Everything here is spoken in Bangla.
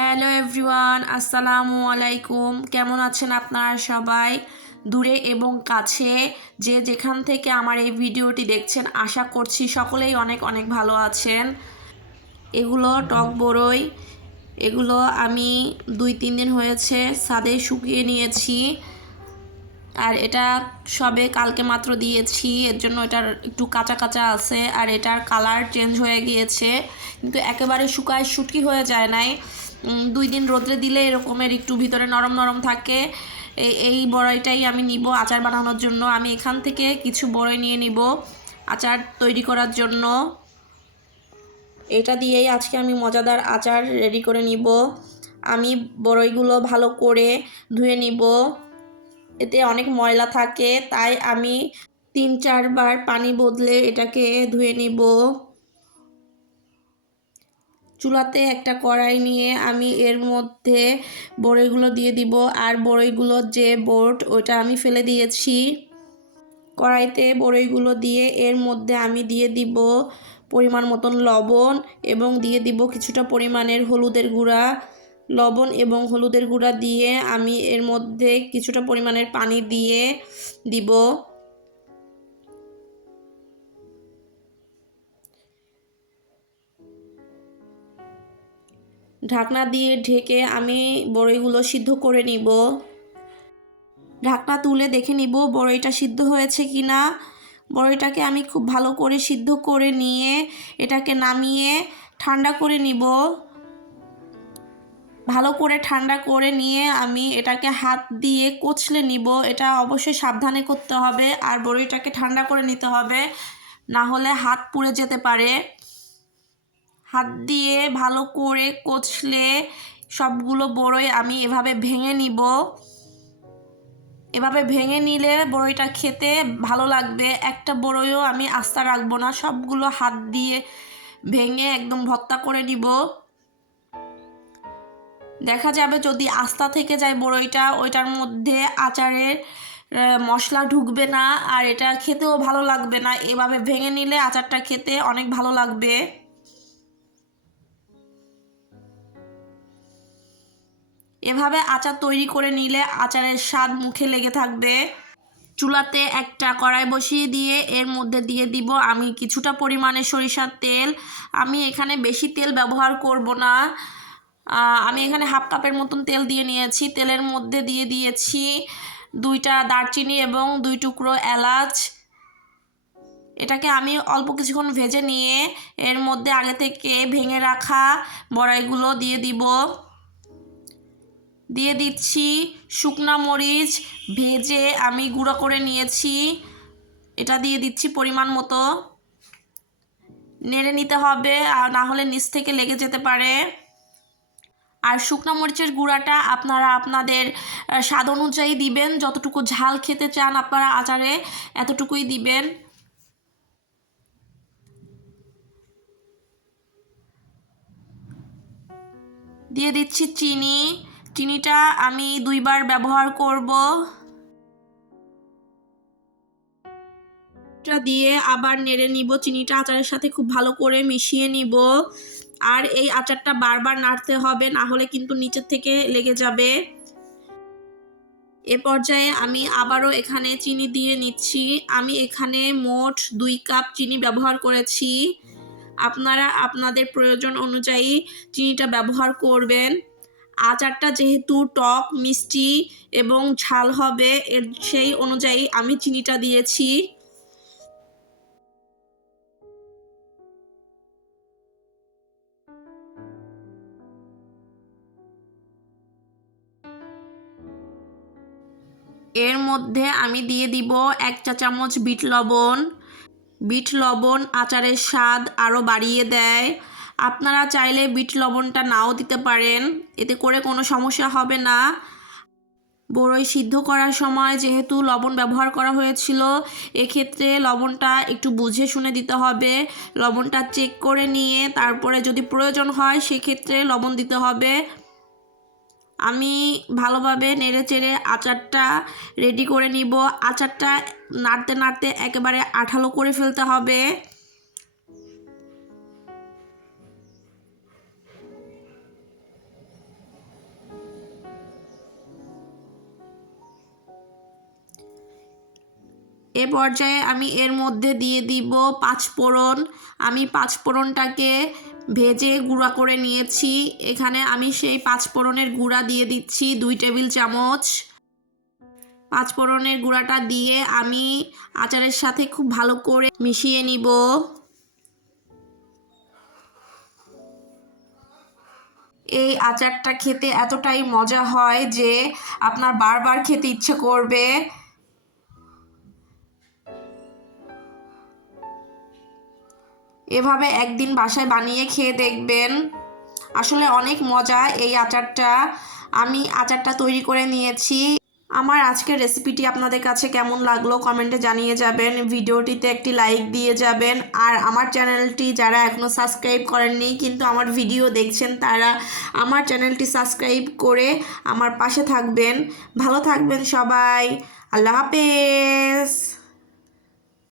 হ্যালো এভরিওয়ান আসসালামু আলাইকুম কেমন আছেন আপনারা সবাই? দূরে এবং কাছে যে যেখান থেকে আমার এই ভিডিওটি দেখছেন, আশা করছি সকলেই অনেক অনেক ভালো আছেন। এগুলো টক বড়ই এগুলো আমি দুই তিন দিন হয়েছে ছাদে শুকিয়ে নিয়েছি। আর এটা সবে কালকে মাত্র দিয়েছি। এর জন্য এটার একটু কাঁচা কাঁচা আছে আর এটার কালার চেঞ্জ হয়ে গিয়েছে। কিন্তু একেবারে শুকায় শুটকি হয়ে যায় নাই। দুই দিন রোদ্রে দিলে এরকমের একটু ভিতরে নরম নরম থাকে। এই বড়াইটাই আমি নিব আচার বানানোর জন্য। আমি এখান থেকে কিছু বড়াই নিয়ে নিব আচার তৈরি করার জন্য। এটা দিয়েই আজকে আমি মজাদার আচার রেডি করে নিব। আমি বড়ইগুলো ভালো করে ধুয়ে নিব। এতে অনেক ময়লা থাকে, তাই আমি তিন চারবার পানি বদলে এটাকে ধুয়ে নিব। চুলাতে একটা কড়াই নিয়ে আমি এর মধ্যে বড়ইগুলো দিয়ে দিব। আর বড়ইগুলোর যে বোর্ড ওইটা আমি ফেলে দিয়েছি। কড়াইতে বড়ইগুলো দিয়ে এর মধ্যে আমি দিয়ে দিব পরিমাণ মতন লবণ এবং দিয়ে দিব কিছুটা পরিমাণের হলুদের গুঁড়া। লবণ এবং হলুদের গুঁড়া দিয়ে আমি এর মধ্যে কিছুটা পরিমাণের পানি দিয়ে দিব। ঢাকনা দিয়ে ঢেকে আমি বড়ইগুলো সিদ্ধ করে নিব। ঢাকনা তুলে দেখে নিব বড়ইটা সিদ্ধ হয়েছে কি না বড়ইটাকে আমি খুব ভালো করে সিদ্ধ করে নিয়ে এটাকে নামিয়ে ঠান্ডা করে নিব। ভালো করে ঠান্ডা করে নিয়ে আমি এটাকে হাত দিয়ে কচলে নিব। এটা অবশ্যই সাবধানে করতে হবে আর বড়িটাকে ঠান্ডা করে নিতে হবে। না হলে হাত পুড়ে যেতে পারে। হাত দিয়ে ভালো করে কচলে সবগুলো বড়ই আমি এভাবে ভেঙে নিব। এভাবে ভেঙে নিলে বড়ইটা খেতে ভালো লাগবে। একটা বড়ইও আমি আস্তা রাখব না সবগুলো হাত দিয়ে ভেঙে একদম ভর্তা করে নিব। দেখা যাবে যদি আস্তা থেকে যায় বড়ইটা ওইটার মধ্যে আচারের মশলা ঢুকবে না আর এটা খেতেও ভালো লাগবে না। এভাবে ভেঙে নিলে আচারটা খেতে অনেক ভালো লাগবে। এভাবে আচার তৈরি করে নিলে আচারের স্বাদ মুখে লেগে থাকবে। চুলাতে একটা কড়াই বসিয়ে দিয়ে এর মধ্যে দিয়ে দিব আমি কিছুটা পরিমাণে সরিষার তেল। আমি এখানে বেশি তেল ব্যবহার করব না। আমি এখানে হাফ কাপের মতন তেল দিয়ে নিয়েছি। তেলের মধ্যে দিয়ে দিয়েছি দুইটা দারচিনি এবং দুই টুকরো এলাচ। এটাকে আমি অল্প কিছুক্ষণ ভেজে নিয়ে এর মধ্যে আগে থেকে ভেঙে রাখা বড়াইগুলো দিয়ে দিব। দিয়ে দিচ্ছি শুকনা মরিচ ভেজে আমি গুঁড়ো করে নিয়েছি। এটা দিয়ে দিচ্ছি পরিমাণ মতো। নেড়ে নিতে হবে, আর না হলে নিচ থেকে লেগে যেতে পারে। আর শুকনো মরিচের গুঁড়াটা আপনারা আপনাদের স্বাদ অনুযায়ী দিবেন। যতটুকু ঝাল খেতে চান আপনারা আচারে এতটুকুই দিবেন। দিয়ে দিচ্ছি চিনি। চিনিটা আমি দুইবার ব্যবহার করব। দিয়ে আবার নেড়ে নিব। চিনিটা আচারের সাথে খুব ভালো করে মিশিয়ে নিব। আর এই আচারটা বারবার নাড়তে হবে, না হলে কিন্তু নিচের থেকে লেগে যাবে। এ পর্যায়ে আমি আবারও এখানে চিনি দিয়ে নিচ্ছি। আমি এখানে মোট দুই কাপ চিনি ব্যবহার করেছি। আপনারা আপনাদের প্রয়োজন অনুযায়ী চিনিটা ব্যবহার করবেন। আচারটা যেহেতু টক, মিষ্টি এবং ঝাল হবে, এর সেই অনুযায়ী আমি চিনিটা দিয়েছি। এর মধ্যে আমি দিয়ে দিব এক চা চামচ বিট লবণ। বিট লবণ আচারের স্বাদ আরও বাড়িয়ে দেয়। আপনারা চাইলে বিট লবণটা নাও দিতে পারেন। এতে করে কোনো সমস্যা হবে না। বড়ই সিদ্ধ করার সময় যেহেতু লবণ ব্যবহার করা হয়েছিল, এক্ষেত্রে লবণটা একটু বুঝে শুনে দিতে হবে। লবণটা চেক করে নিয়ে তারপরে যদি প্রয়োজন হয়, সেক্ষেত্রে লবণ দিতে হবে। আমি ভালোভাবে নেড়ে চেড়ে আচারটা রেডি করে নিব। আচারটা নাড়তে নাড়তে একেবারে আঠালো করে ফেলতে হবে। এ পর্যায়ে আমি এর মধ্যে দিয়ে দিব পাঁচ ফোড়ন। আমি পাঁচ ফোড়নটাকে ভেজে গুঁড়া করে নিয়েছি। এখানে আমি সেই পাঁচ ফোড়নের গুঁড়া দিয়ে দিচ্ছি দুই টেবিল চামচ। পাঁচ ফোড়নের গুঁড়াটা দিয়ে আমি আচারের সাথে খুব ভালো করে মিশিয়ে নিব। এই আচারটা খেতে এতটাই মজা হয় যে আপনার বারবার খেতে ইচ্ছে করবে। এভাবে একদিন বাসায় বানিয়ে খেয়ে দেখবেন। আসলে অনেক মজা এই আচারটা। আমি আচারটা তৈরি করে নিয়েছি। আমার আজকের রেসিপিটি আপনাদের কাছে কেমন লাগল কমেন্টে জানিয়ে যাবেন। ভিডিওটিতে একটি লাইক দিয়ে যাবেন। আর আমার চ্যানেলটি যারা এখনও সাবস্ক্রাইব করেননি, কিন্তু আমার ভিডিও দেখছেন, তারা আমার চ্যানেলটি সাবস্ক্রাইব করে আমার পাশে থাকবেন। ভালো থাকবেন সবাই। আল্লাহ হাফেজ।